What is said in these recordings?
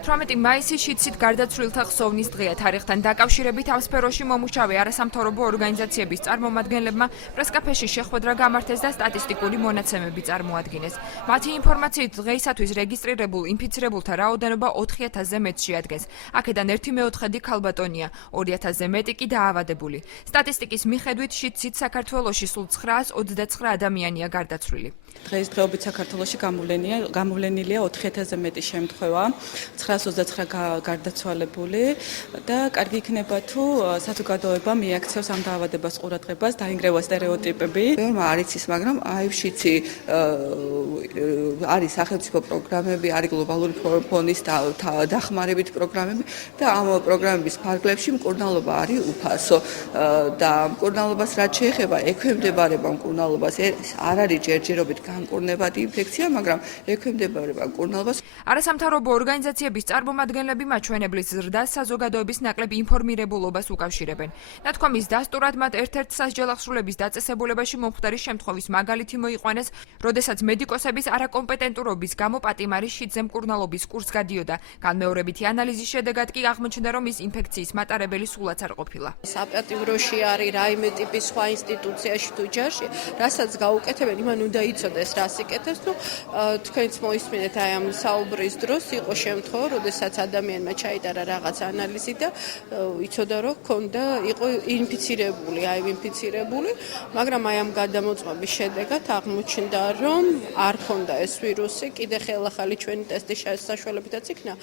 18 მაისი შიდსით გარდაცვლილთა ხსოვნის დღეა. თარიღთან დაკავშირებით ამ სფეროში მომუშავე არასამთავრობო ორგანიზაციების წარმომადგენლებმა პრესკაფეში შეხვედრა გამართეს და სტატისტიკური მონაცემები წარმოადგინეს. მათი ინფორმაციით დღეისათვის რეგისტრირებულ ინფიცირებულთა რაოდენობა 4000-ზე მეტს შეადგენს. აქედან 1/4 ქალბატონია, 2000-ზე მეტი კი დაავადებული. სტატისტიკის მიხედვით შიდსით საქართველოში სულ 929 ადამიანია გარდაცვლილი. დღესდღეობით საქართველოში გამოვლენილია 4000-ზე მეტი შემთხვევა, 929 გარდაცვალებული და კარგი იქნება თუ საზოგადოება მიაქცევს ამ დაავადებას ყურადღებას, დაინგრევა სტერეოტიპები. ბევრმა არ იცის, მაგრამ AIFSHITS-ი არის სახელმწიფო პროგრამები, არის გლობალური ფონის დახმარებით პროგრამები და ამ პროგრამების ფარგლებში მკურნალობა არის უფასო და მკურნალობას რაც შეეხება, ექვემდებარება მკურნალობას, არ არის ჯერჯერობით განკურნებადი ინფექცია, მაგრამ ექვემდებარება მკურნალობას. არასამთავრობო ორგანიზაციების წარმომადგენლები მაჩვენებლის ზრდას საზოგადოების ნაკლებ ინფორმირებულობას უკავშირებენ. ნათქვამის დასტურად მათ ერთ-ერთ სასჯელახსრულების დაწესებულებაში მომხდარი შემთხვევის მაგალითი მოიყვანეს, როდესაც მედიკოსების არაკომპეტენტურობის გამო პატიმარი შიდზე მკურნალობის კურსს გადიოდა. განმეორებითი ანალიზის შედეგად კი აღმოჩნდა, რომ ის ინფექციის მატარებელი სულაც არ ყოფილა. საპატიმროში არის რაიმე ტიპის სხვა ინსტიტუციაში თუ ჯარში, რასაც გაუკეთებენ, იმან უნდა იცოდეს, რას იკეთებს, თუ თქვენც მოისმინეთ აი ამ საუბრის დროს იყო შემთხვევა, როდესაც ადამიანმა ჩაიტარა რაღაც ანალიზი და იცოდა, რომ იყო ინფიცირებული, მაგრამ აი ამ გადამოწმების შედეგად აღმოჩნდა, რომ არ ჰქონდა ეს ვირუსი, კიდე ხელახალი ჩვენი ტესტის საშუალებითაც იქნა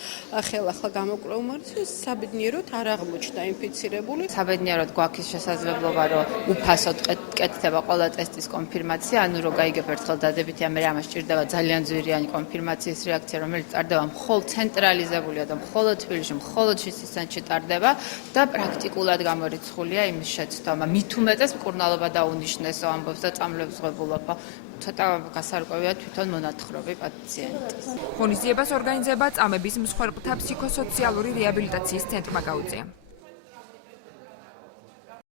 ხელახლა გამოკვლევა, საბედნიეროდ არ აღმოჩნდა ინფიცირებული. საბედნიეროდ გვაქვს შესაძლებლობა, რომ უფასოდ კეთდება ყველა ტესტის კონფირმაცია, ანუ რომ გაიგებ ერთხელ დადებითი, ამერე ამას სჭირდება ძალიან ძვირიანი კონფირმაციის რეაქცია, რომელიც ტარდება მხოლოდ ცენტრალიზებულია და მხოლოდ თბილისში, მხოლოდ შიდსის ცენტრში ტარდება და პრაქტიკულად გამორიცხულია იმის შეცდომა. მით უმეტეს მკურნალობა დაუნიშნესო ამბობს და წამლებს ღებულობა. ცოტა გასარკვევია თვითონ მონათხრობი პაციენტის. ღონისძიებას ორგანიზება წამების მსხვერპლთა ფსიქოსოციალური რეაბილიტაციის ცენტრმა გაუწია.